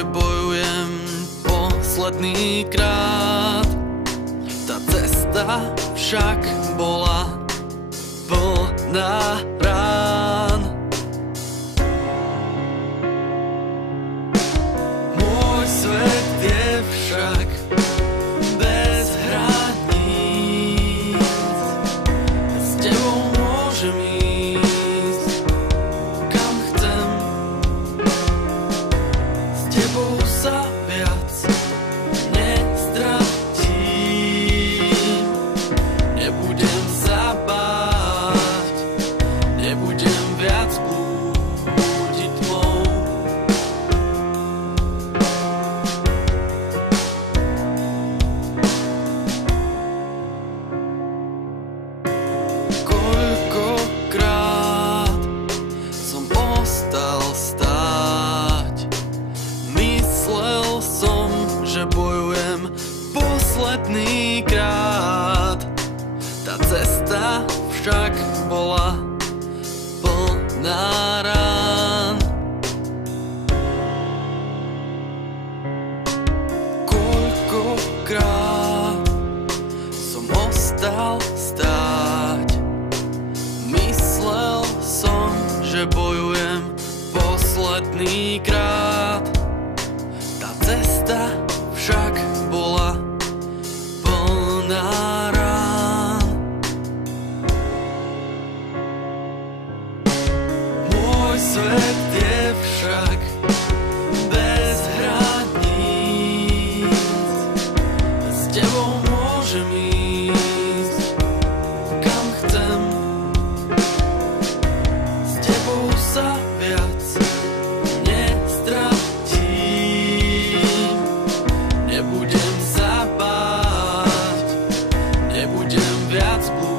že bojujem posledný krát. Tá cesta však bola plná rán. Môj svet je však bez hraníc. S tebou môžem ísť kam chcem. S tebou sa viac nestratím. Nebudem sa báť, nebudem viac blúdiť tmou. Koľkokrát som ostal stáť, myslel som, že bojujem posledný krát. Tá cesta však bola plná rán. Koľkokrát som ostal stáť, myslel som, že bojujem posledný krát. Tá cesta však bola plná rán. Môj svet je však bez hraníc. S tebou môžem ísť kam chcem. S tebou sa viac nestratím. Nebudem sa báť, nebudem viac blúdiť.